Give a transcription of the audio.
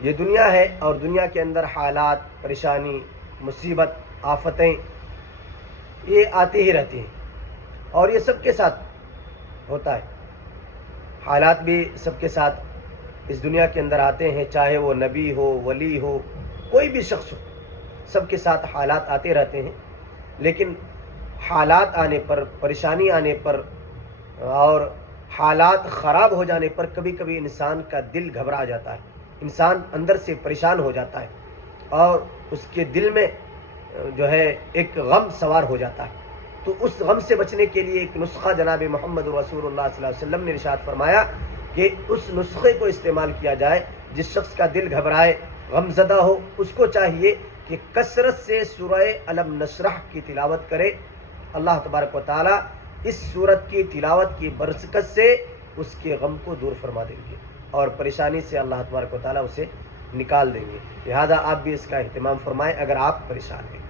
یہ دنیا ہے اور دنیا کے اندر حالات، پریشانی، مصیبت، آفتیں یہ آتے ہی رہتی ہیں اور یہ سب کے ساتھ ہوتا ہے. حالات بھی سب کے ساتھ اس دنیا کے اندر آتے ہیں، چاہے وہ نبی ہو، ولی ہو، کوئی بھی شخص ہو، سب کے ساتھ حالات آتے رہتے ہیں. لیکن حالات آنے پر، پریشانی آنے پر اور حالات خراب ہو جانے پر کبھی کبھی انسان کا دل گھبرا جاتا ہے، انسان اندر سے پریشان ہو جاتا ہے اور اس کے دل میں جو ہے ایک غم سوار ہو جاتا ہے. تو اس غم سے بچنے کے لیے ایک نسخہ جناب محمد رسول اللہ صلی اللہ علیہ وسلم نے ارشاد فرمایا کہ اس نسخے کو استعمال کیا جائے. جس شخص کا دل گھبرائے، غم زدہ ہو، اس کو چاہیے کہ کثرت سے سورہ الم نشرح کی تلاوت کرے. اللہ تبارک و تعالی اس سورت کی تلاوت کی برکت سے اس کے غم کو دور فرما دیں گے اور پریشانی سے اللہ تبارک و تعالی اسے نکال دیں گے. لہذا آپ بھی اس کا اہتمام فرمائیں اگر آپ پریشان ہیں.